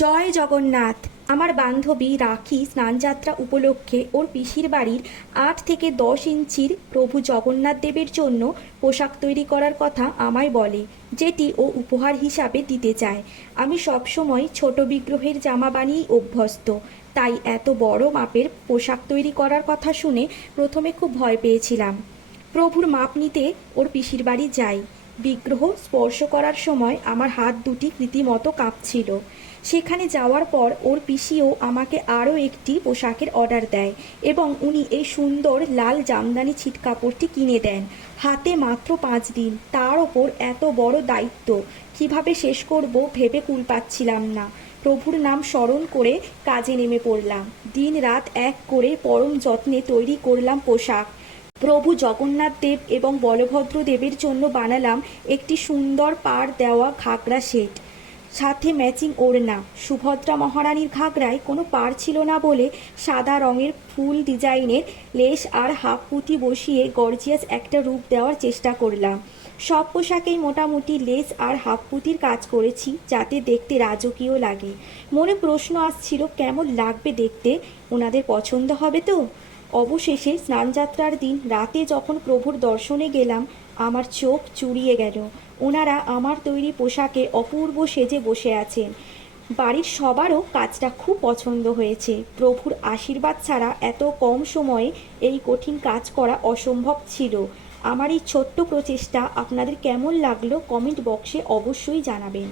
জয় জগন্নাথ। আমার বান্ধবী রাখি স্নানযাত্রা উপলক্ষে ওর পিসির বাড়ির 8 থেকে 10 ইঞ্চির প্রভু জগন্নাথ দেবের জন্য পোশাক তৈরি করার কথা আমায় বলে, যেটি ও উপহার হিসাবে দিতে চায়। আমি সবসময় ছোট বিগ্রহের জামা বানিয়েই অভ্যস্ত, তাই এত বড় মাপের পোশাক তৈরি করার কথা শুনে প্রথমে খুব ভয় পেয়েছিলাম। প্রভুর মাপ নিতে ওর পিসির বাড়ি যাই। বিগ্রহ স্পর্শ করার সময় আমার হাত দুটি রীতিমতো কাঁপছিল। সেখানে যাওয়ার পর ওর পিসিও আমাকে আরও একটি পোশাকের অর্ডার দেয় এবং উনি এই সুন্দর লাল জামদানি ছিট কাপড়টি কিনে দেন। হাতে মাত্র 5 দিন, তার ওপর এত বড় দায়িত্ব কিভাবে শেষ করব ভেবে কুল পাচ্ছিলাম না। প্রভুর নাম স্মরণ করে কাজে নেমে পড়লাম। দিন রাত এক করে পরম যত্নে তৈরি করলাম পোশাক। প্রভু জগন্নাথ দেব এবং বলভদ্র দেবের জন্য বানালাম একটি সুন্দর পাড় দেওয়া ঘাগরা সেট, সাথে ম্যাচিং ওড়না। সুভদ্রা মহারানীর ঘাগরায় কোনো পাড় ছিল না বলে সাদা রঙের ফুল ডিজাইনের লেস আর হাফ পুঁতি বসিয়ে গর্জিয়াস একটা রূপ দেওয়ার চেষ্টা করলাম। সব পোশাকেই মোটামুটি লেস আর হাফ পুঁতির কাজ করেছি, যাতে দেখতে রাজকীয় লাগে। মনে প্রশ্ন আসছিল কেমন লাগবে দেখতে, ওনাদের পছন্দ হবে তো। অবশেষে স্নানযাত্রার দিন রাতে যখন প্রভুর দর্শনে গেলাম, আমার চোখ জুড়িয়ে গেল। ওনারা আমার তৈরি পোশাকে অপূর্ব সেজে বসে আছেন। বাড়ির সবারও কাজটা খুব পছন্দ হয়েছে। প্রভুর আশীর্বাদ ছাড়া এত কম সময়ে এই কঠিন কাজ করা অসম্ভব ছিল। আমার এই ছোট্ট প্রচেষ্টা আপনাদের কেমন লাগলো কমেন্ট বক্সে অবশ্যই জানাবেন।